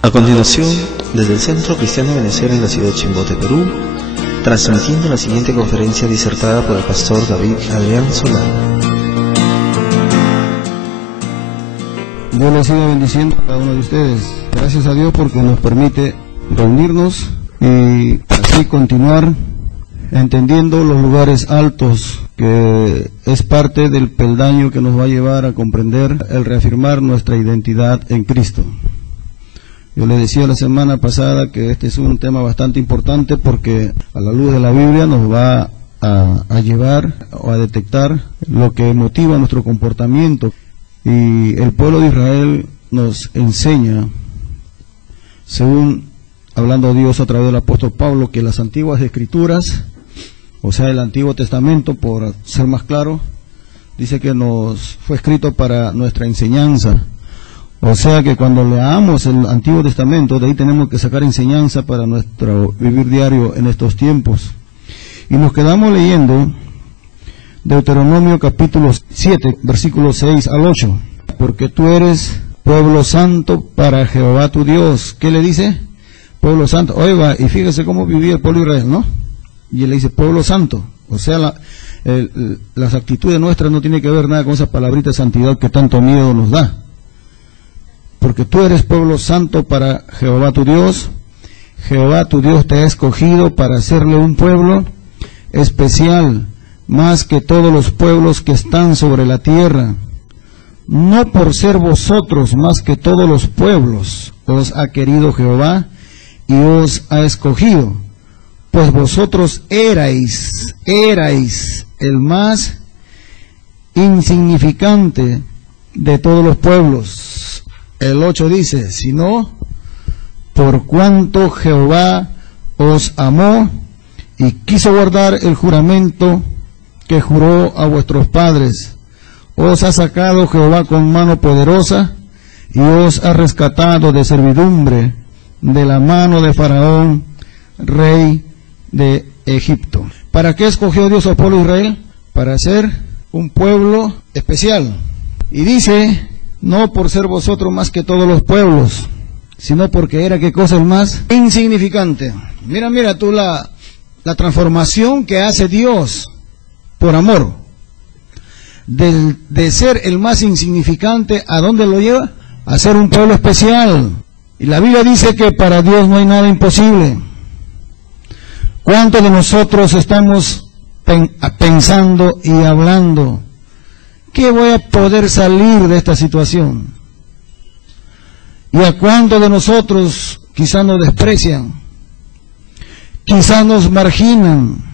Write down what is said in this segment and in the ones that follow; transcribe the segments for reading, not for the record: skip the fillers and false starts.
A continuación, desde el Centro Cristiano de Venezuela en la ciudad de Chimbote, Perú, transmitiendo la siguiente conferencia disertada por el pastor David Adrián Solano. Dios les siga bendiciendo a cada uno de ustedes. Gracias a Dios porque nos permite reunirnos y así continuar entendiendo los lugares altos, que es parte del peldaño que nos va a llevar a comprender el reafirmar nuestra identidad en Cristo. Yo le decía la semana pasada que este es un tema bastante importante porque a la luz de la Biblia nos va a llevar o a detectar lo que motiva nuestro comportamiento. Y el pueblo de Israel nos enseña, según hablando Dios a través del apóstol Pablo, que las antiguas escrituras, o sea el Antiguo Testamento, por ser más claro, dice que nos fue escrito para nuestra enseñanza. O sea que cuando leamos el Antiguo Testamento, de ahí tenemos que sacar enseñanza para nuestro vivir diario en estos tiempos. Y nos quedamos leyendo Deuteronomio capítulo 7, versículos 6 al 8. Porque tú eres pueblo santo para Jehová tu Dios. ¿Qué le dice? Pueblo santo. Oiga, y fíjese cómo vivía el pueblo de Israel, ¿no? Y él le dice pueblo santo. O sea, las actitudes nuestras no tienen que ver nada con esa palabrita de santidad que tanto miedo nos da. Porque tú eres pueblo santo para Jehová tu Dios. Jehová tu Dios te ha escogido para hacerle un pueblo especial, más que todos los pueblos que están sobre la tierra. No por ser vosotros más que todos los pueblos os ha querido Jehová y os ha escogido, pues vosotros erais el más insignificante de todos los pueblos. El 8 dice, sino por cuanto Jehová os amó y quiso guardar el juramento que juró a vuestros padres, os ha sacado Jehová con mano poderosa y os ha rescatado de servidumbre de la mano de Faraón, rey de Egipto. ¿Para qué escogió Dios al pueblo de Israel? Para ser un pueblo especial. Y dice, no por ser vosotros más que todos los pueblos, sino porque era, ¿qué cosa? El más insignificante. Mira tú la transformación que hace Dios por amor. De ser el más insignificante, ¿a dónde lo lleva? A ser un pueblo especial. Y la Biblia dice que para Dios no hay nada imposible. ¿Cuántos de nosotros estamos pensando y hablando? ¿Qué voy a poder salir de esta situación? ¿Y a cuántos de nosotros quizás nos desprecian? Quizás nos marginan.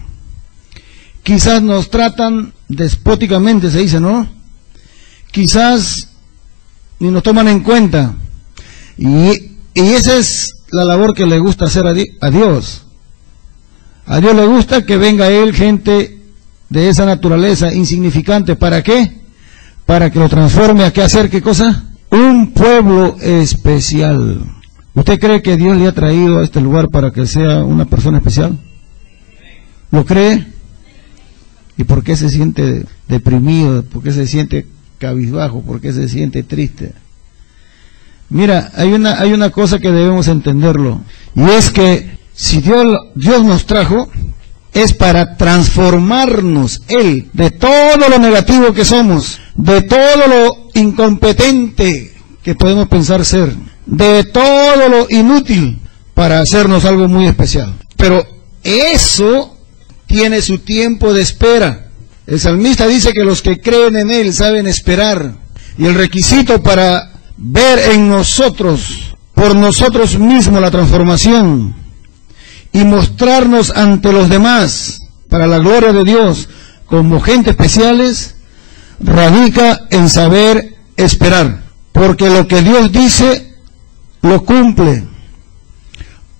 Quizás nos tratan despóticamente, se dice, ¿no? Quizás ni nos toman en cuenta. Y esa es la labor que le gusta hacer a Dios. A Dios le gusta que venga a Él gente de esa naturaleza insignificante. ¿Para qué? Para que lo transforme a qué hacer, ¿qué cosa? Un pueblo especial. ¿Usted cree que Dios le ha traído a este lugar para que sea una persona especial? ¿Lo cree? ¿Y por qué se siente deprimido? ¿Por qué se siente cabizbajo? ¿Por qué se siente triste? Mira, hay una cosa que debemos entenderlo, y es que si Dios nos trajo, es para transformarnos Él de todo lo negativo que somos, de todo lo incompetente que podemos pensar ser, de todo lo inútil, para hacernos algo muy especial. Pero eso tiene su tiempo de espera. El salmista dice que los que creen en Él saben esperar. Y el requisito para ver en nosotros, por nosotros mismos, la transformación y mostrarnos ante los demás para la gloria de Dios como gente especiales, radica en saber esperar. Porque lo que Dios dice, lo cumple,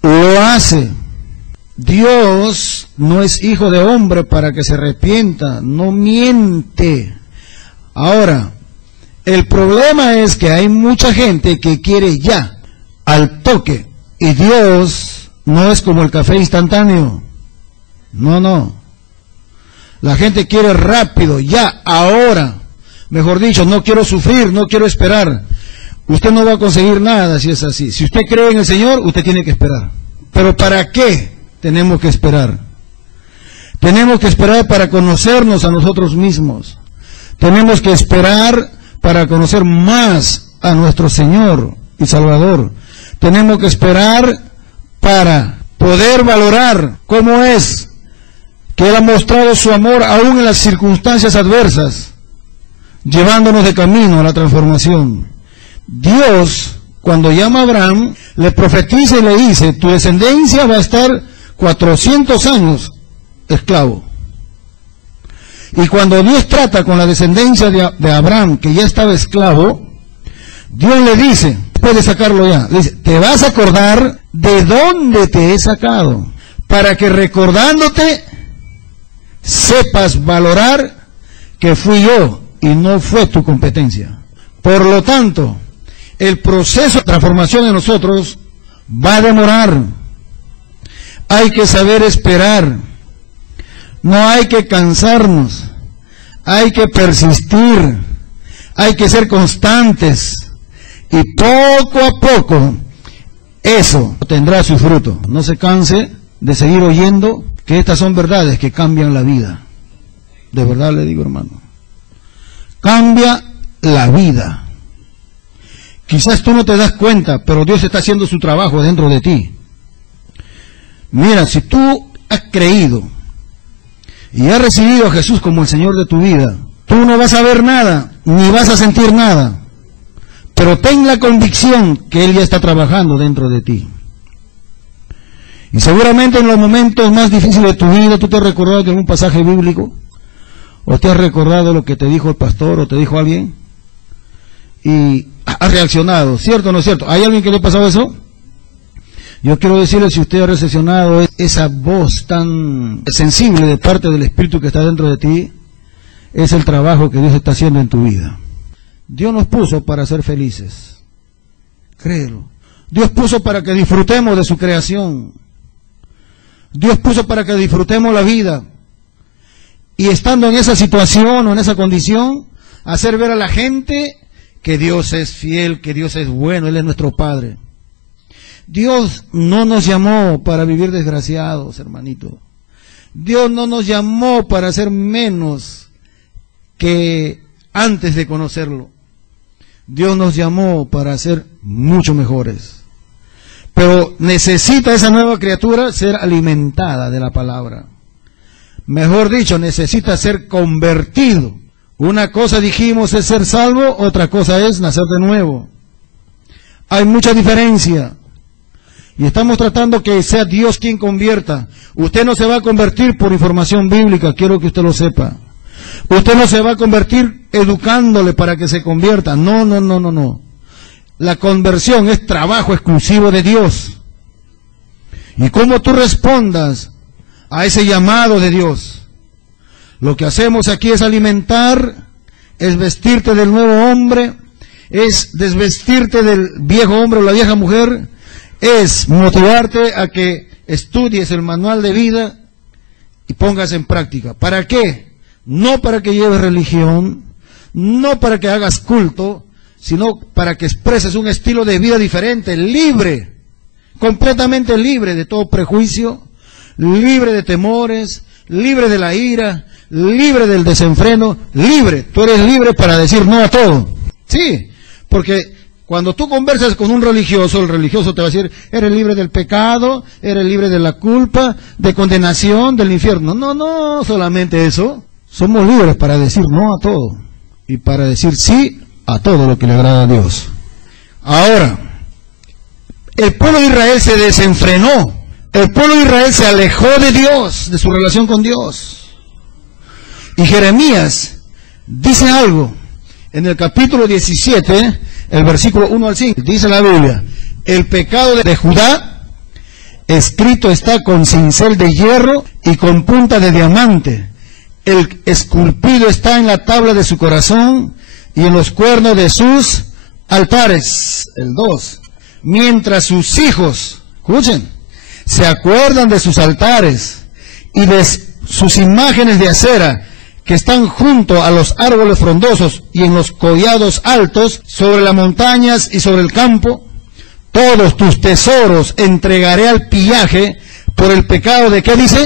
lo hace. Dios no es hijo de hombre para que se arrepienta, no miente. Ahora, el problema es que hay mucha gente que quiere ya, al toque, y Dios no es como el café instantáneo. No. La gente quiere rápido, ya, ahora. Mejor dicho, no quiero sufrir, no quiero esperar. Usted no va a conseguir nada si es así. Si usted cree en el Señor, usted tiene que esperar. ¿Pero para qué tenemos que esperar? Tenemos que esperar para conocernos a nosotros mismos. Tenemos que esperar para conocer más a nuestro Señor y Salvador. Tenemos que esperar para poder valorar cómo es que Él ha mostrado su amor aún en las circunstancias adversas, llevándonos de camino a la transformación. Dios, cuando llama a Abraham, le profetiza y le dice: tu descendencia va a estar 400 años esclavo. Y cuando Dios trata con la descendencia de Abraham, que ya estaba esclavo, Dios le dice, puede sacarlo ya, le dice: te vas a acordar de dónde te he sacado, para que recordándote sepas valorar que fui yo y no fue tu competencia. Por lo tanto, el proceso de transformación en nosotros va a demorar. Hay que saber esperar. No hay que cansarnos. Hay que persistir. Hay que ser constantes. Y poco a poco eso tendrá su fruto. No se canse de seguir oyendo que estas son verdades que cambian la vida. De verdad le digo, hermano. Cambia la vida. Quizás tú no te das cuenta, pero Dios está haciendo su trabajo dentro de ti. Mira, si tú has creído y has recibido a Jesús como el Señor de tu vida, tú no vas a ver nada, ni vas a sentir nada, pero ten la convicción que Él ya está trabajando dentro de ti. Y seguramente en los momentos más difíciles de tu vida, tú te has recordado de algún pasaje bíblico, o te has recordado lo que te dijo el pastor, o te dijo alguien, y has reaccionado, ¿cierto o no es cierto? ¿Hay alguien que le ha pasado eso? Yo quiero decirle, si usted ha recepcionado esa voz tan sensible de parte del Espíritu que está dentro de ti, es el trabajo que Dios está haciendo en tu vida. Dios nos puso para ser felices, créelo. Dios puso para que disfrutemos de su creación. Dios puso para que disfrutemos la vida. Y estando en esa situación o en esa condición, hacer ver a la gente que Dios es fiel, que Dios es bueno, Él es nuestro Padre. Dios no nos llamó para vivir desgraciados, hermanito. Dios no nos llamó para ser menos que antes de conocerlo. Dios nos llamó para ser mucho mejores. Pero necesita esa nueva criatura ser alimentada de la palabra. Mejor dicho, necesita ser convertido. Una cosa dijimos es ser salvo, otra cosa es nacer de nuevo. Hay mucha diferencia. Y estamos tratando que sea Dios quien convierta. Usted no se va a convertir por información bíblica, quiero que usted lo sepa. Usted no se va a convertir educándole para que se convierta. No. La conversión es trabajo exclusivo de Dios. Y cómo tú respondas a ese llamado de Dios. Lo que hacemos aquí es alimentar, es vestirte del nuevo hombre, es desvestirte del viejo hombre o la vieja mujer, es motivarte a que estudies el manual de vida y pongas en práctica. ¿Para qué? No para que lleves religión, no para que hagas culto, sino para que expreses un estilo de vida diferente, libre, completamente libre de todo prejuicio, libre de temores, libre de la ira, libre del desenfreno, libre. Tú eres libre para decir no a todo. Sí, porque cuando tú conversas con un religioso, el religioso te va a decir: eres libre del pecado, eres libre de la culpa, de condenación, del infierno. No solamente eso. Somos libres para decir no a todo y para decir sí a todo lo que le agrada a Dios. Ahora, el pueblo de Israel se desenfrenó. El pueblo de Israel se alejó de Dios, de su relación con Dios. Y Jeremías dice algo en el capítulo 17, el versículo 1 al 5. Dice la Biblia: el pecado de Judá escrito está con cincel de hierro y con punta de diamante. El esculpido está en la tabla de su corazón y en los cuernos de sus altares. El 2. Mientras sus hijos, escuchen, se acuerdan de sus altares y de sus imágenes de acera que están junto a los árboles frondosos y en los collados altos, sobre las montañas y sobre el campo. Todos tus tesoros entregaré al pillaje por el pecado de, ¿qué dice?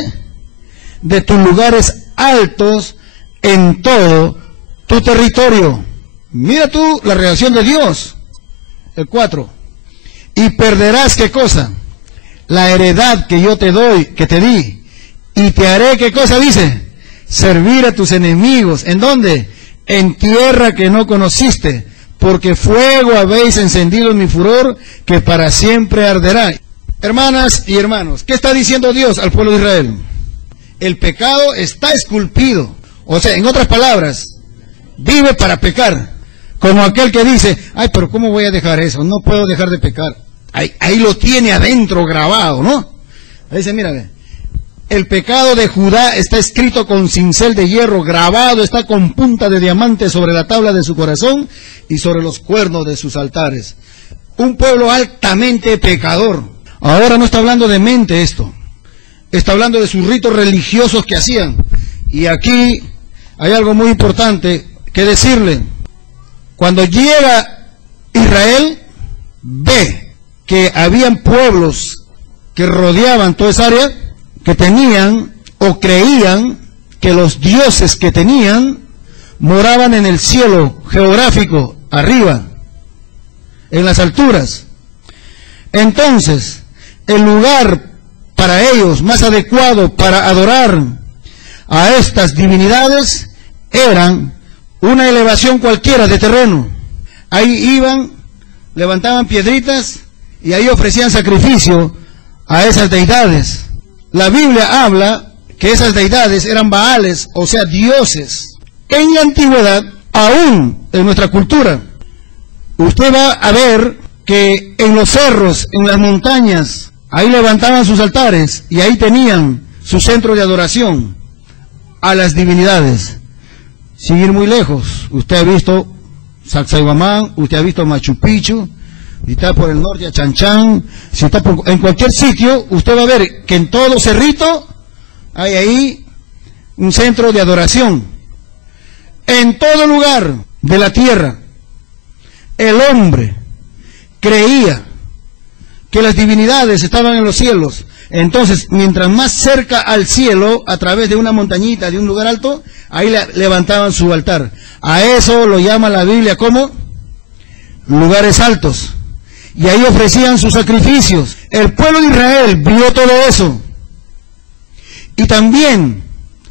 De tus lugares altos en todo tu territorio. Mira tú la reacción de Dios. El 4. Y perderás, ¿qué cosa? La heredad que yo te doy, que te di. Y te haré, ¿qué cosa dice? Servir a tus enemigos. ¿En dónde? En tierra que no conociste, porque fuego habéis encendido en mi furor, que para siempre arderá. Hermanas y hermanos, ¿qué está diciendo Dios al pueblo de Israel? El pecado está esculpido. O sea, en otras palabras, vive para pecar. Como aquel que dice, ay, pero ¿cómo voy a dejar eso? No puedo dejar de pecar. Ahí lo tiene adentro grabado, ¿no? Ahí dice, mira, el pecado de Judá está escrito con cincel de hierro, grabado está con punta de diamante sobre la tabla de su corazón y sobre los cuernos de sus altares. Un pueblo altamente pecador. Ahora no está hablando de mente esto. Está hablando de sus ritos religiosos que hacían. Y aquí hay algo muy importante que decirle. Cuando llega Israel, ve que habían pueblos que rodeaban toda esa área, que tenían o creían que los dioses que tenían moraban en el cielo geográfico, arriba, en las alturas. Entonces, el lugar para ellos más adecuado para adorar a estas divinidades eran una elevación cualquiera de terreno. Ahí iban, levantaban piedritas y ahí ofrecían sacrificio a esas deidades. La Biblia habla que esas deidades eran baales, o sea, dioses. En la antigüedad, aún en nuestra cultura, usted va a ver que en los cerros, en las montañas, ahí levantaban sus altares y ahí tenían su centro de adoración a las divinidades. Sin ir muy lejos, usted ha visto Sacsayhuamán, usted ha visto Machu Picchu, si está por el norte a Chan Chan, si está en cualquier sitio, usted va a ver que en todo cerrito hay ahí un centro de adoración. En todo lugar de la tierra, el hombre creía que las divinidades estaban en los cielos. Entonces, mientras más cerca al cielo, a través de una montañita, de un lugar alto, ahí levantaban su altar. A eso lo llama la Biblia como lugares altos. Y ahí ofrecían sus sacrificios. El pueblo de Israel vio todo eso. Y también,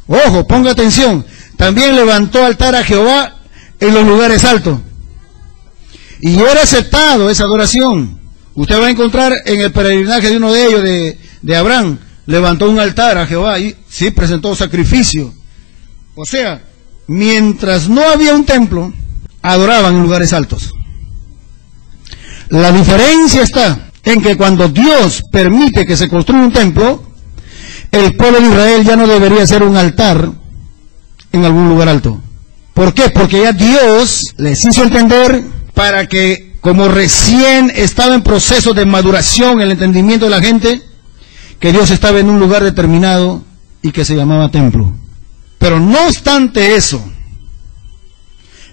ojo, ponga atención, también levantó altar a Jehová en los lugares altos. Y era aceptado esa adoración. Usted va a encontrar en el peregrinaje de uno de ellos, de Abraham, levantó un altar a Jehová y sí presentó sacrificio. O sea, mientras no había un templo, adoraban en lugares altos. La diferencia está en que cuando Dios permite que se construya un templo, el pueblo de Israel ya no debería ser un altar en algún lugar alto. ¿Por qué? Porque ya Dios les hizo entender para que, como recién estaba en proceso de maduración el entendimiento de la gente, que Dios estaba en un lugar determinado y que se llamaba templo. Pero no obstante eso,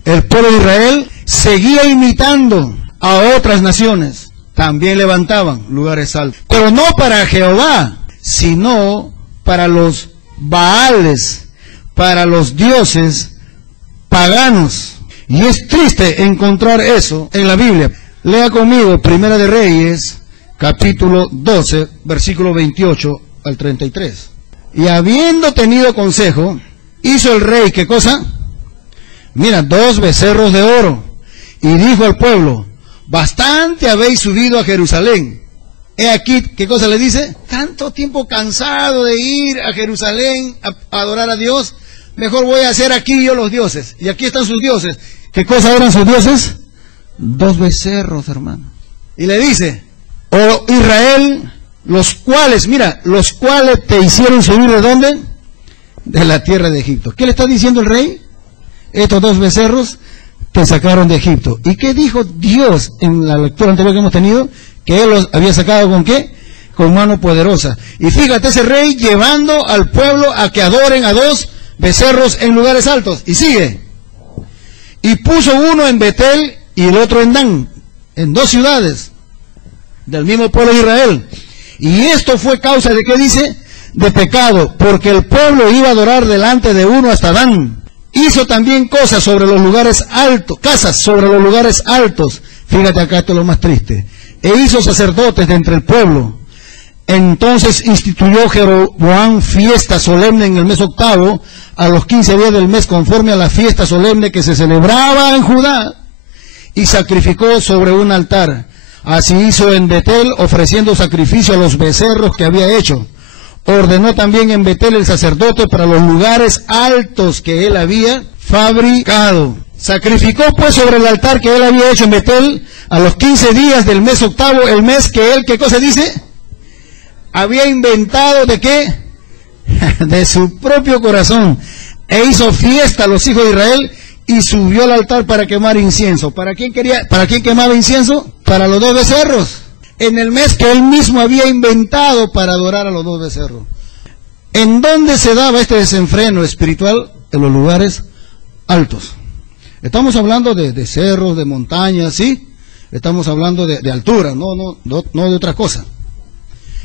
el pueblo de Israel seguía imitando a otras naciones. También levantaban lugares altos, pero no para Jehová, sino para los baales, para los dioses paganos. Y es triste encontrar eso en la Biblia. Lea conmigo Primera de Reyes, capítulo 12, versículo 28 al 33. Y habiendo tenido consejo, hizo el rey, ¿qué cosa? Mira, 2 becerros de oro. Y dijo al pueblo, bastante habéis subido a Jerusalén. He aquí, ¿qué cosa le dice? Tanto tiempo cansado de ir a Jerusalén a adorar a Dios, mejor voy a hacer aquí yo los dioses. Y aquí están sus dioses. ¿Qué cosa eran sus dioses? 2 becerros, hermano. Y le dice, oh Israel, los cuales, mira, los cuales te hicieron subir ¿de dónde? De la tierra de Egipto. ¿Qué le está diciendo el rey? Estos 2 becerros te sacaron de Egipto. ¿Y qué dijo Dios en la lectura anterior que hemos tenido? Que Él los había sacado ¿con qué? Con mano poderosa. Y fíjate ese rey llevando al pueblo a que adoren a 2 becerros en lugares altos. Y sigue. Y puso uno en Betel y el otro en Dan, en 2 ciudades del mismo pueblo de Israel. Y esto fue causa de, ¿qué dice? De pecado, porque el pueblo iba a adorar delante de uno hasta Dan. Hizo también cosas sobre los lugares altos, casas sobre los lugares altos. Fíjate acá, esto es lo más triste. E hizo sacerdotes de entre el pueblo. Entonces instituyó Jeroboam fiesta solemne en el mes 8, a los 15 días del mes, conforme a la fiesta solemne que se celebraba en Judá, y sacrificó sobre un altar. Así hizo en Betel, ofreciendo sacrificio a los becerros que había hecho. Ordenó también en Betel el sacerdote para los lugares altos que él había fabricado. Sacrificó pues sobre el altar que él había hecho en Betel, a los 15 días del mes 8, el mes que él, ¿qué cosa dice? Había inventado, ¿de qué? De su propio corazón. E hizo fiesta a los hijos de Israel y subió al altar para quemar incienso. ¿Para quién quemaba incienso? Para los 2 becerros. En el mes que él mismo había inventado para adorar a los 2 becerros. ¿En dónde se daba este desenfreno espiritual? En los lugares altos. Estamos hablando de cerros, de montañas, ¿sí? Estamos hablando de altura, no de otra cosa.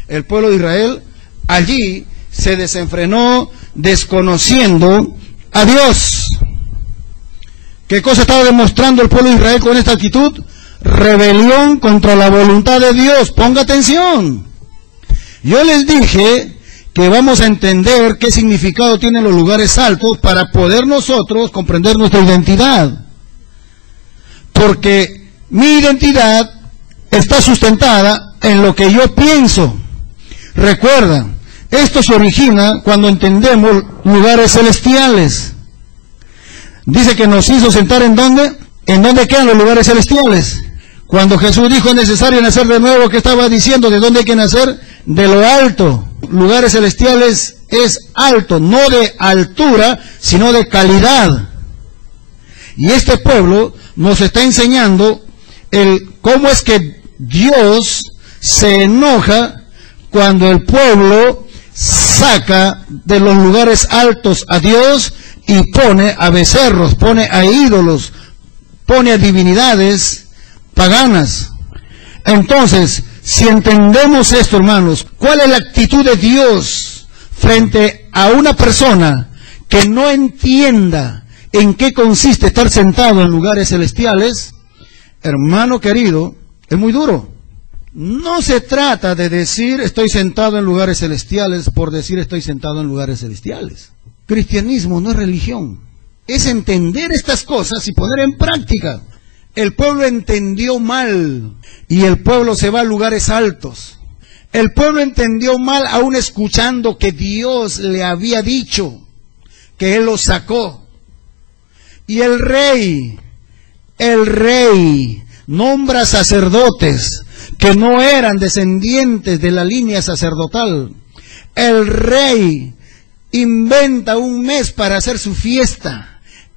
El pueblo de Israel allí se desenfrenó desconociendo a Dios. ¿Qué cosa estaba demostrando el pueblo de Israel con esta actitud? Rebelión contra la voluntad de Dios. Ponga atención. Yo les dije que vamos a entender qué significado tienen los lugares altos para poder nosotros comprender nuestra identidad. Porque mi identidad está sustentada en lo que yo pienso. Recuerda, esto se origina cuando entendemos lugares celestiales. Dice que nos hizo sentar ¿en dónde? ¿En dónde quedan los lugares celestiales? Cuando Jesús dijo es necesario nacer de nuevo, ¿qué estaba diciendo? ¿De dónde hay que nacer? De lo alto. Lugares celestiales es alto, no de altura, sino de calidad. Y este pueblo nos está enseñando cómo es que Dios se enoja cuando el pueblo saca de los lugares altos a Dios y pone a becerros, pone a ídolos, pone a divinidades paganas. Entonces, si entendemos esto, hermanos, ¿cuál es la actitud de Dios frente a una persona que no entienda en qué consiste estar sentado en lugares celestiales? Hermano querido, es muy duro. No se trata de decir estoy sentado en lugares celestiales por decir estoy sentado en lugares celestiales. Cristianismo no es religión. Es entender estas cosas y poner en práctica. El pueblo entendió mal y el pueblo se va a lugares altos. El pueblo entendió mal aún escuchando que Dios le había dicho que Él los sacó. Y el rey nombra sacerdotes que no eran descendientes de la línea sacerdotal. El rey inventa un mes para hacer su fiesta.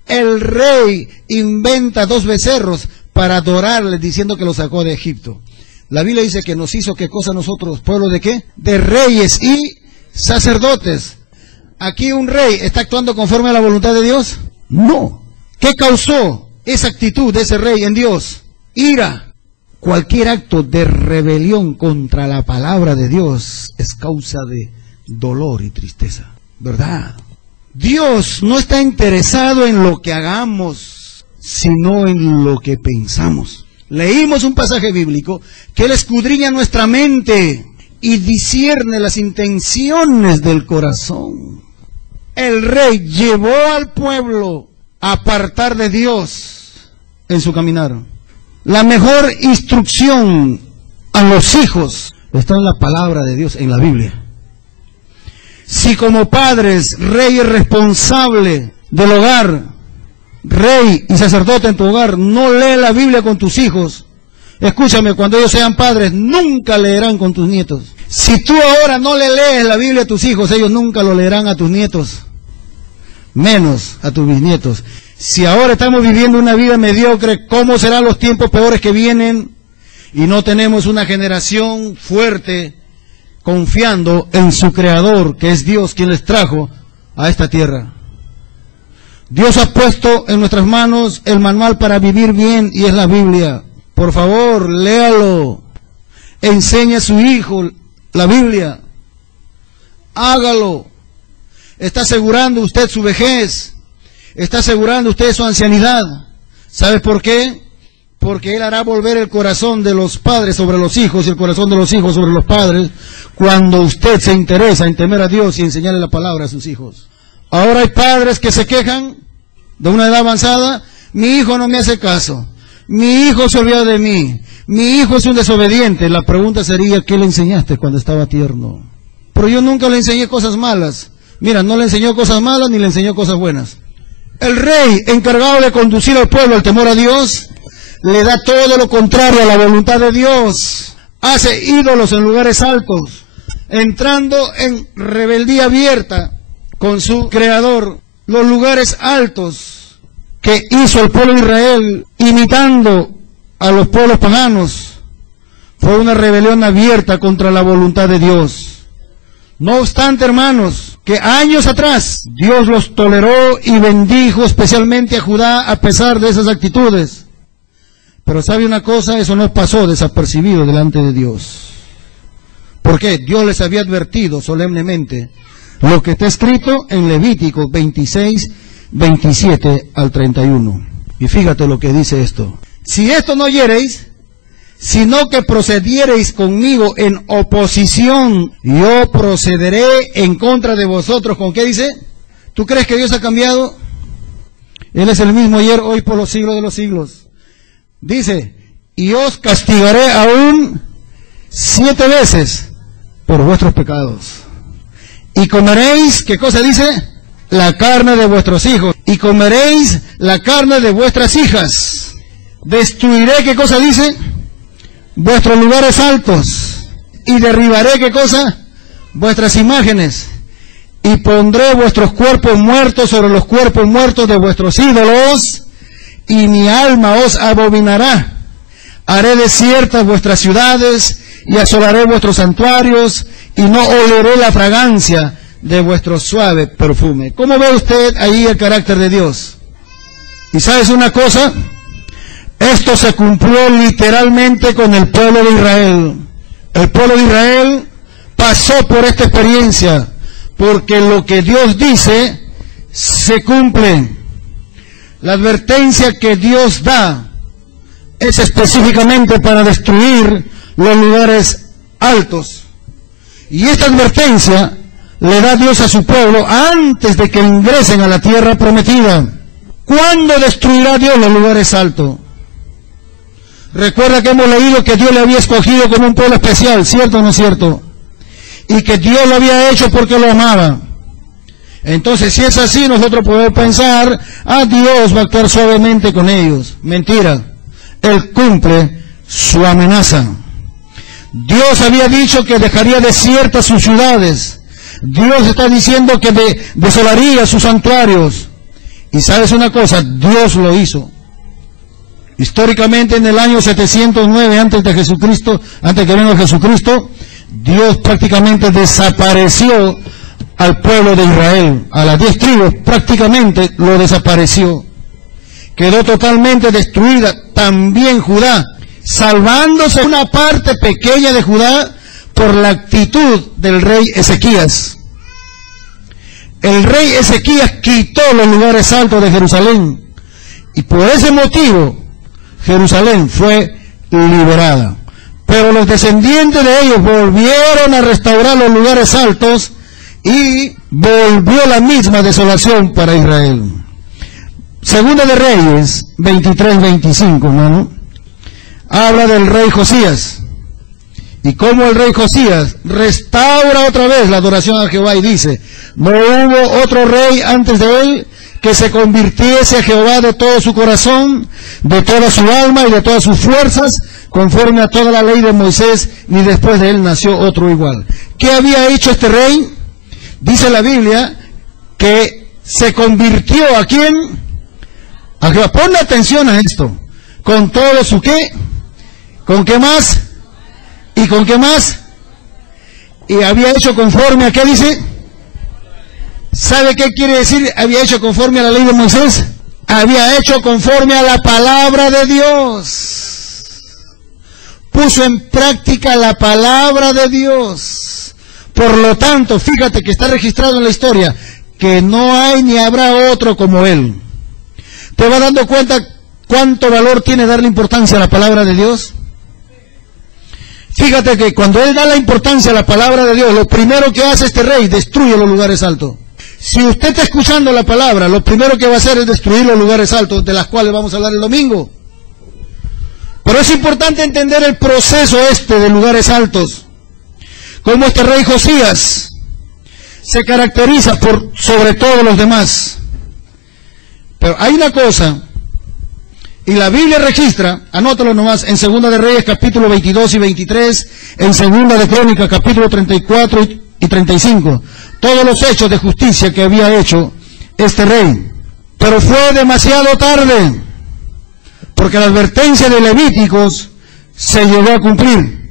El rey inventa 2 becerros para adorarles, diciendo que los sacó de Egipto. La Biblia dice que nos hizo, ¿qué cosa nosotros? ¿Pueblo de qué? De reyes y sacerdotes. ¿Aquí un rey está actuando conforme a la voluntad de Dios? No. ¿Qué causó esa actitud de ese rey en Dios? Ira. Cualquier acto de rebelión contra la palabra de Dios es causa de dolor y tristeza, ¿verdad? Dios no está interesado en lo que hagamos, sino en lo que pensamos. Leímos un pasaje bíblico que Él escudriña nuestra mente y discierne las intenciones del corazón. El rey llevó al pueblo a apartar de Dios en su caminar. La mejor instrucción a los hijos está en la palabra de Dios, en la Biblia. Si como padres, rey responsable del hogar, rey y sacerdote en tu hogar, no lee la Biblia con tus hijos, escúchame, cuando ellos sean padres, nunca leerán con tus nietos. Si tú ahora no le lees la Biblia a tus hijos, ellos nunca lo leerán a tus nietos, menos a tus bisnietos. Si ahora estamos viviendo una vida mediocre, ¿cómo serán los tiempos peores que vienen? Y no tenemos una generación fuerte, confiando en su Creador, que es Dios quien les trajo a esta tierra. Dios ha puesto en nuestras manos el manual para vivir bien y es la Biblia. Por favor, léalo. Enseñe a su hijo la Biblia. Hágalo. Está asegurando usted su vejez. Está asegurando usted su ancianidad. ¿Sabe por qué? Porque Él hará volver el corazón de los padres sobre los hijos y el corazón de los hijos sobre los padres cuando usted se interesa en temer a Dios y enseñarle la palabra a sus hijos. Ahora hay padres que se quejan de una edad avanzada. Mi hijo no me hace caso. Mi hijo se olvida de mí. Mi hijo es un desobediente. La pregunta sería, ¿qué le enseñaste cuando estaba tierno? Pero yo nunca le enseñé cosas malas. Mira, no le enseñó cosas malas ni le enseñó cosas buenas. El rey encargado de conducir al pueblo al temor a Dios, le da todo lo contrario a la voluntad de Dios. Hace ídolos en lugares altos, entrando en rebeldía abierta con su creador. Los lugares altos que hizo el pueblo de Israel, imitando a los pueblos paganos, fue una rebelión abierta contra la voluntad de Dios. No obstante, hermanos, que años atrás Dios los toleró y bendijo especialmente a Judá a pesar de esas actitudes. Pero ¿sabe una cosa? Eso no pasó desapercibido delante de Dios. ¿Por qué? Dios les había advertido solemnemente lo que está escrito en Levítico 26, 27 al 31. Y fíjate lo que dice esto. Si esto no oyereis, sino que procediereis conmigo en oposición, yo procederé en contra de vosotros. ¿Con qué dice? ¿Tú crees que Dios ha cambiado? Él es el mismo ayer, hoy, por los siglos de los siglos. Dice, y os castigaré aún 7 veces por vuestros pecados. Y comeréis, ¿qué cosa dice? La carne de vuestros hijos. Y comeréis la carne de vuestras hijas. Destruiré, ¿qué cosa dice? Vuestros lugares altos. Y derribaré, ¿qué cosa? Vuestras imágenes. Y pondré vuestros cuerpos muertos sobre los cuerpos muertos de vuestros ídolos. Y mi alma os abominará. Haré desiertas vuestras ciudades y asolaré vuestros santuarios y no oleré la fragancia de vuestro suave perfume. ¿Cómo ve usted ahí el carácter de Dios? ¿Y sabes una cosa? Esto se cumplió literalmente con el pueblo de Israel. El pueblo de Israel pasó por esta experiencia porque lo que Dios dice se cumple. La advertencia que Dios da es específicamente para destruir los lugares altos. Y esta advertencia le da Dios a su pueblo antes de que ingresen a la tierra prometida. ¿Cuándo destruirá Dios los lugares altos? Recuerda que hemos leído que Dios le había escogido como un pueblo especial, ¿cierto o no es cierto? Y que Dios lo había hecho porque lo amaba. Entonces, si es así, nosotros podemos pensar, Dios va a actuar suavemente con ellos. Mentira. Él cumple su amenaza. Dios había dicho que dejaría desiertas sus ciudades. Dios está diciendo que desolaría sus santuarios. Y sabes una cosa, Dios lo hizo. Históricamente, en el año 709 antes de Jesucristo, antes que venga Jesucristo, Dios prácticamente desapareció al pueblo de Israel. A las 10 tribus prácticamente lo desapareció. Quedó totalmente destruida también Judá, salvándose una parte pequeña de Judá por la actitud del rey Ezequías. El rey Ezequías quitó los lugares altos de Jerusalén y por ese motivo Jerusalén fue liberada. Pero los descendientes de ellos volvieron a restaurar los lugares altos y volvió la misma desolación para Israel. Segunda de Reyes 23-25, hermano, habla del rey Josías y cómo el rey Josías restaura otra vez la adoración a Jehová y dice, no hubo otro rey antes de él que se convirtiese a Jehová de todo su corazón, de toda su alma y de todas sus fuerzas, conforme a toda la ley de Moisés, ni después de él nació otro igual. ¿Qué había hecho este rey? Dice la Biblia que se convirtió ¿a quién? A Jehová. Ponle atención a esto. Con todo su qué, ¿con qué más? ¿Y con qué más? Y había hecho conforme a qué dice. ¿Sabe qué quiere decir había hecho conforme a la ley de Moisés? Había hecho conforme a la palabra de Dios. Puso en práctica la palabra de Dios. Por lo tanto, fíjate que está registrado en la historia que no hay ni habrá otro como él. ¿Te vas dando cuenta cuánto valor tiene darle importancia a la palabra de Dios? Fíjate que cuando él da la importancia a la palabra de Dios, lo primero que hace este rey, destruye los lugares altos. Si usted está escuchando la palabra, lo primero que va a hacer es destruir los lugares altos, de las cuales vamos a hablar el domingo. Pero es importante entender el proceso de lugares altos. Como este rey Josías se caracteriza por sobre todos los demás. Pero hay una cosa, y la Biblia registra, anótalo nomás, en Segunda de Reyes capítulo 22 y 23, en Segunda de Crónicas capítulo 34 y 35, todos los hechos de justicia que había hecho este rey. Pero fue demasiado tarde, porque la advertencia de Levíticos se llegó a cumplir.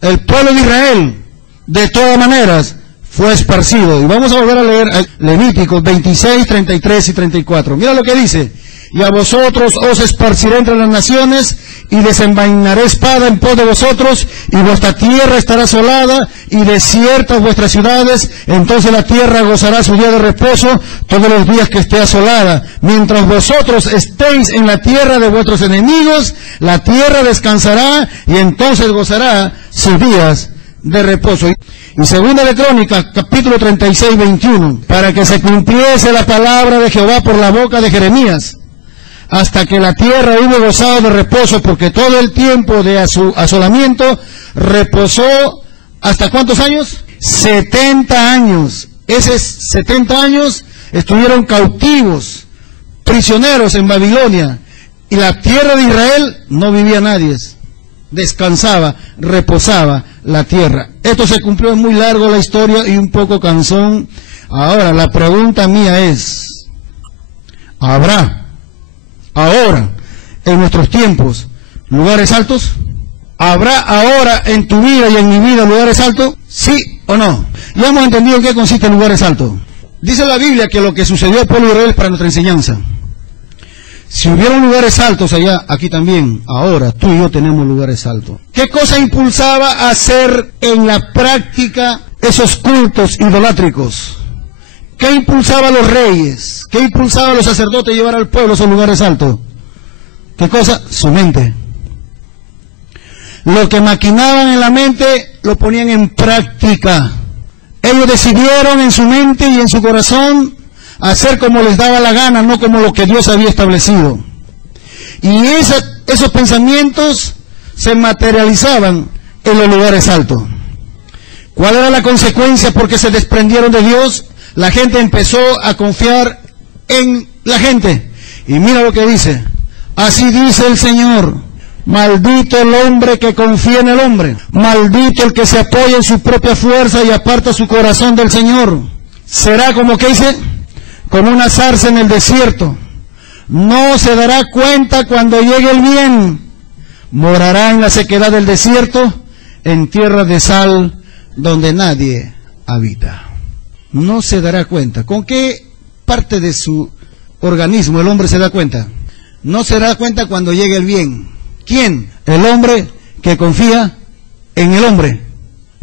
El pueblo de Israel, de todas maneras, fue esparcido. Y vamos a volver a leer Levíticos 26, 33 y 34. Mira lo que dice: y a vosotros os esparciré entre las naciones, y desenvainaré espada en pos de vosotros, y vuestra tierra estará asolada, y desiertas vuestras ciudades. Entonces la tierra gozará su día de reposo todos los días que esté asolada. Mientras vosotros estéis en la tierra de vuestros enemigos, la tierra descansará, y entonces gozará sus días de reposo. Y Segunda de Crónicas, capítulo 36, 21, para que se cumpliese la palabra de Jehová por la boca de Jeremías, hasta que la tierra hubo gozado de reposo, porque todo el tiempo de asolamiento reposó, ¿hasta cuántos años? 70 años. Esos 70 años estuvieron cautivos, prisioneros en Babilonia, y la tierra de Israel no vivía nadie. Descansaba, reposaba la tierra. Esto se cumplió, muy largo la historia y un poco cansón. Ahora, la pregunta mía es, ¿habrá ahora, en nuestros tiempos, lugares altos? ¿Habrá ahora en tu vida y en mi vida lugares altos? ¿Sí o no? Ya hemos entendido en qué consiste lugares altos. Dice la Biblia que lo que sucedió al pueblo de Israel es para nuestra enseñanza. Si hubieran lugares altos allá, aquí también, ahora tú y yo tenemos lugares altos. ¿Qué cosa impulsaba a hacer en la práctica esos cultos idolátricos? ¿Qué impulsaba a los reyes? ¿Qué impulsaba a los sacerdotes a llevar al pueblo a esos lugares altos? ¿Qué cosa? Su mente. Lo que maquinaban en la mente, lo ponían en práctica. Ellos decidieron en su mente y en su corazón hacer como les daba la gana, no como lo que Dios había establecido. Y esos pensamientos se materializaban en los lugares altos. ¿Cuál era la consecuencia? Porque se desprendieron de Dios. La gente empezó a confiar en la gente. Y mira lo que dice: así dice el Señor, maldito el hombre que confía en el hombre, maldito el que se apoya en su propia fuerza y aparta su corazón del Señor. Será como que dice, como una zarza en el desierto, no se dará cuenta cuando llegue el bien, morará en la sequedad del desierto, en tierra de sal donde nadie habita. No se dará cuenta. ¿Con qué parte de su organismo el hombre se da cuenta? No se da cuenta cuando llegue el bien. ¿Quién? El hombre que confía en el hombre.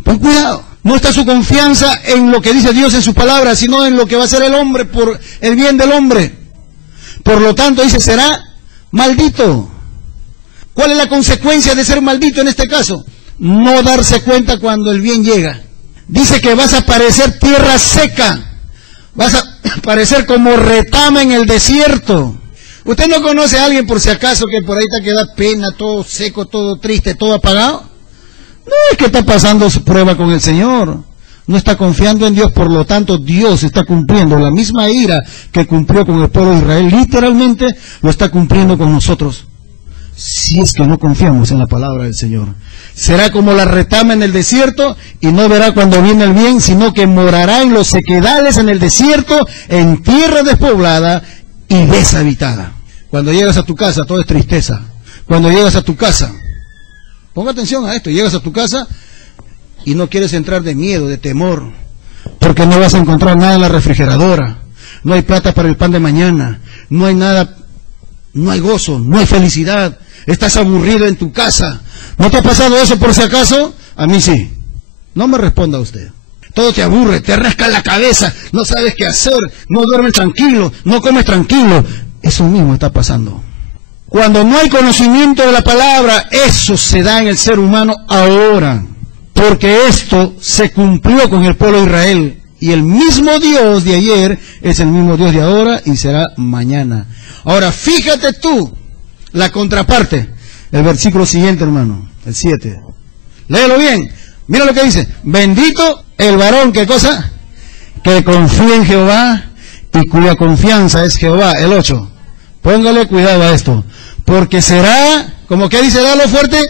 Pon cuidado. No está su confianza en lo que dice Dios en su palabra, sino en lo que va a hacer el hombre por el bien del hombre. Por lo tanto, dice, será maldito. ¿Cuál es la consecuencia de ser maldito en este caso? No darse cuenta cuando el bien llega. Dice que vas a parecer tierra seca. Vas a parecer como retama en el desierto. ¿Usted no conoce a alguien, por si acaso, que por ahí te queda pena, todo seco, todo triste, todo apagado? No, es que está pasando su prueba con el Señor. No está confiando en Dios, por lo tanto Dios está cumpliendo la misma ira que cumplió con el pueblo de Israel. Literalmente lo está cumpliendo con nosotros, si es que no confiamos en la palabra del Señor. Será como la retama en el desierto, y no verá cuando viene el bien, sino que morará en los sequedales en el desierto, en tierra despoblada y deshabitada. Cuando llegas a tu casa, todo es tristeza. Cuando llegas a tu casa, ponga atención a esto, llegas a tu casa y no quieres entrar de miedo, de temor. porque no vas a encontrar nada en la refrigeradora, no hay plata para el pan de mañana, no hay nada, no hay gozo, no hay felicidad, estás aburrido en tu casa. ¿No te ha pasado eso por si acaso? A mí sí. No me responda usted. Todo te aburre, te rasca la cabeza, no sabes qué hacer, no duermes tranquilo, no comes tranquilo. Eso mismo está pasando. Cuando no hay conocimiento de la palabra, eso se da en el ser humano ahora. Porque esto se cumplió con el pueblo de Israel. Y el mismo Dios de ayer es el mismo Dios de ahora y será mañana. Ahora, fíjate tú, la contraparte. El versículo siguiente, hermano, el 7. Léelo bien. Mira lo que dice. Bendito el varón, ¿qué cosa? Que confía en Jehová y cuya confianza es Jehová. El 8. Póngale cuidado a esto. Porque será, ¿como que dice? Dalo fuerte.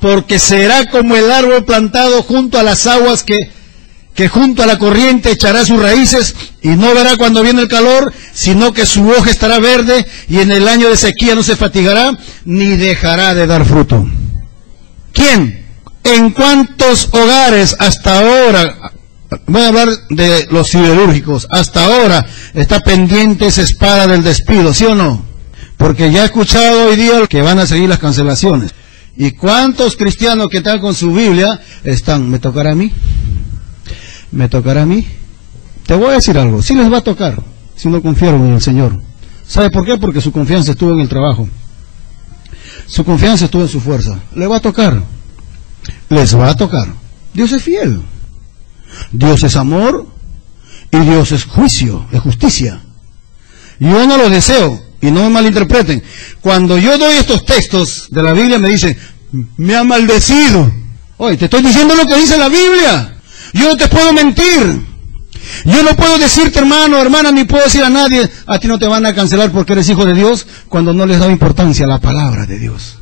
Porque será como el árbol plantado junto a las aguas que junto a la corriente echará sus raíces y no verá cuando viene el calor, sino que su hoja estará verde y en el año de sequía no se fatigará ni dejará de dar fruto. ¿Quién? ¿En cuántos hogares hasta ahora, voy a hablar de los siderúrgicos, hasta ahora está pendiente esa espada del despido, sí o no? Porque ya he escuchado hoy día que van a seguir las cancelaciones. ¿Y cuántos cristianos que están con su Biblia están? ¿Me tocará a mí? ¿Me tocará a mí? Te voy a decir algo, sí les va a tocar, si no confiaron en el Señor. ¿Sabe por qué? Porque su confianza estuvo en el trabajo. Su confianza estuvo en su fuerza. Le va a tocar. Les va a tocar. Dios es fiel. Dios es amor y Dios es juicio, es justicia. Yo no lo deseo, y no me malinterpreten. Cuando yo doy estos textos de la Biblia me dicen, me ha maldecido. Oye, te estoy diciendo lo que dice la Biblia. Yo no te puedo mentir. Yo no puedo decirte, hermano, hermana, ni puedo decir a nadie, a ti no te van a cancelar porque eres hijo de Dios, cuando no les da importancia a la palabra de Dios.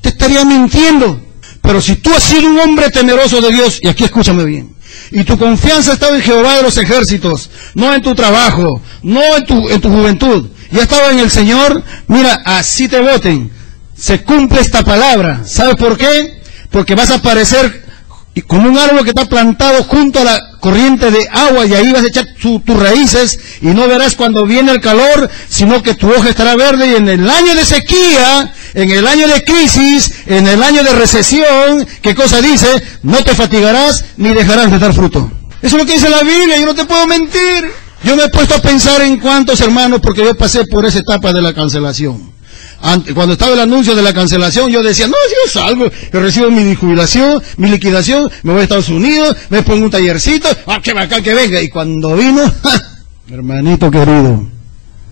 Te estaría mintiendo. Pero si tú has sido un hombre temeroso de Dios, y aquí escúchame bien, y tu confianza estaba en Jehová de los ejércitos, no en tu trabajo, no en tu juventud, y estaba en el Señor, mira, así te voten, se cumple esta palabra. ¿Sabes por qué? Porque vas a aparecer como un árbol que está plantado junto a la corriente de agua, y ahí vas a echar tus raíces, y no verás cuando viene el calor, sino que tu hoja estará verde, y en el año de sequía, en el año de crisis, en el año de recesión, ¿qué cosa dice? No te fatigarás ni dejarás de dar fruto. Eso es lo que dice la Biblia, yo no te puedo mentir. Yo me he puesto a pensar en cuántos hermanos, porque yo pasé por esa etapa de la cancelación. Cuando estaba el anuncio de la cancelación, yo decía, no, si yo salgo, yo recibo mi jubilación, mi liquidación, me voy a Estados Unidos, me pongo un tallercito, qué bacán que venga. Y cuando vino, hermanito querido,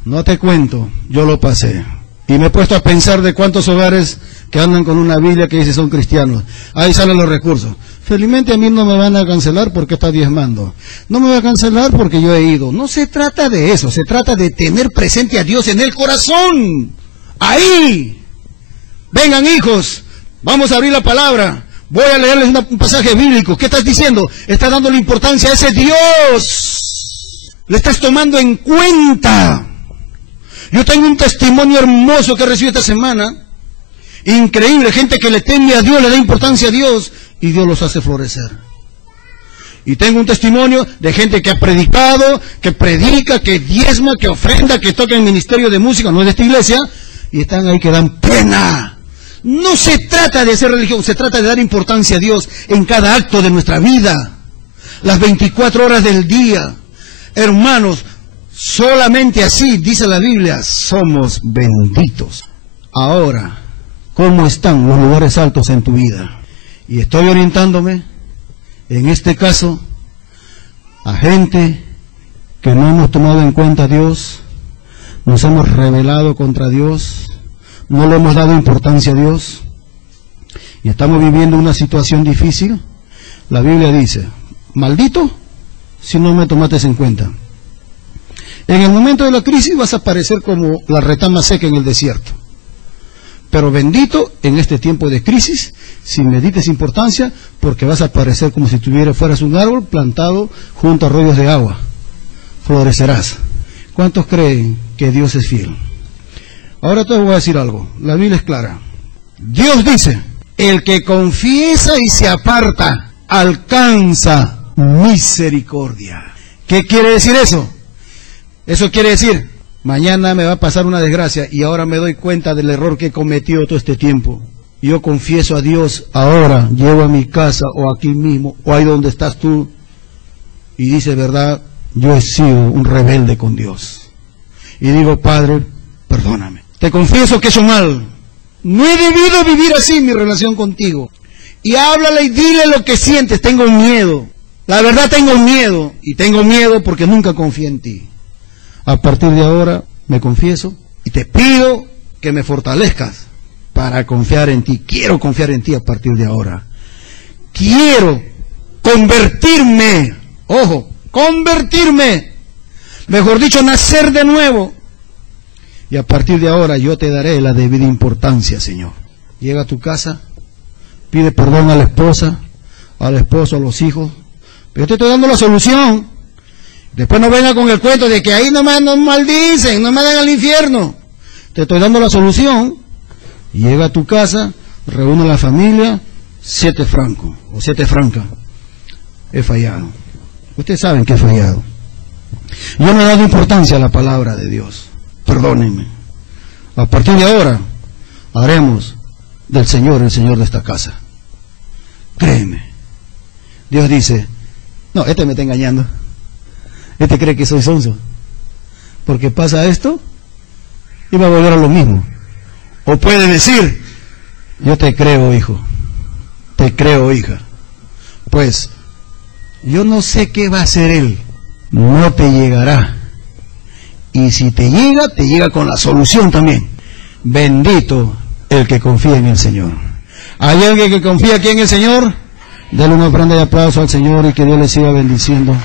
no te cuento, yo lo pasé. Y me he puesto a pensar de cuántos hogares que andan con una Biblia que dice son cristianos. Ahí salen los recursos. Felizmente a mí no me van a cancelar porque está diezmando. No me va a cancelar porque yo he ido. No se trata de eso, se trata de tener presente a Dios en el corazón. Ahí. Vengan, hijos, vamos a abrir la palabra. Voy a leerles un pasaje bíblico. ¿Qué estás diciendo? Estás dándole importancia a ese Dios. Le estás tomando en cuenta. Yo tengo un testimonio hermoso que recibí esta semana. Increíble, gente que le teme a Dios, le da importancia a Dios, y Dios los hace florecer. Y tengo un testimonio de gente que ha predicado, que predica, que diezma, que ofrenda, que toca en ministerio de música, no es de esta iglesia, y están ahí que dan pena. No se trata de hacer religión, se trata de dar importancia a Dios en cada acto de nuestra vida, las 24 horas del día. Hermanos, solamente así, dice la Biblia, somos benditos. Ahora, ¿cómo están los lugares altos en tu vida? Y estoy orientándome, en este caso, a gente que no hemos tomado en cuenta a Dios, nos hemos rebelado contra Dios, no le hemos dado importancia a Dios, y estamos viviendo una situación difícil. La Biblia dice, maldito si no me tomaste en cuenta. En el momento de la crisis vas a parecer como la retama seca en el desierto. Pero bendito en este tiempo de crisis, si me dices importancia, porque vas a parecer como si fueras un árbol plantado junto a arroyos de agua. Florecerás. ¿Cuántos creen que Dios es fiel? Ahora te voy a decir algo. La Biblia es clara. Dios dice, el que confiesa y se aparta, alcanza misericordia. ¿Qué quiere decir eso? Eso quiere decir, mañana me va a pasar una desgracia y ahora me doy cuenta del error que he cometido todo este tiempo. Yo confieso a Dios ahora, llego a mi casa o aquí mismo o ahí donde estás tú y dice, verdad, yo he sido un rebelde con Dios. Y digo, Padre, perdóname. Te confieso que he hecho mal. No he debido vivir así mi relación contigo. Y háblale y dile lo que sientes. Tengo miedo. La verdad tengo miedo. Y tengo miedo porque nunca confié en ti. A partir de ahora me confieso y te pido que me fortalezcas para confiar en ti. Quiero confiar en ti a partir de ahora. Quiero convertirme. Ojo, convertirme. Mejor dicho, nacer de nuevo. Y a partir de ahora yo te daré la debida importancia, Señor. Llega a tu casa, pide perdón a la esposa, al esposo, a los hijos. Pero yo te estoy dando la solución. Después no venga con el cuento de que ahí nomás nos maldicen, nos mandan al infierno. Te estoy dando la solución. Llega a tu casa, reúne a la familia, 7 francos o 7 francas. He fallado. Ustedes saben que he fallado. Yo no he dado importancia a la palabra de Dios. Perdónenme. A partir de ahora haremos del Señor el Señor de esta casa. Créeme. Dios dice, no, este me está engañando. Este cree que soy sonso. Porque pasa esto y va a volver a lo mismo. O puede decir, yo te creo, hijo. Te creo, hija. Pues yo no sé qué va a hacer él. No te llegará. Y si te llega con la solución también. Bendito el que confía en el Señor. ¿Hay alguien que confía aquí en el Señor? Dale una ofrenda de aplauso al Señor y que Dios le siga bendiciendo.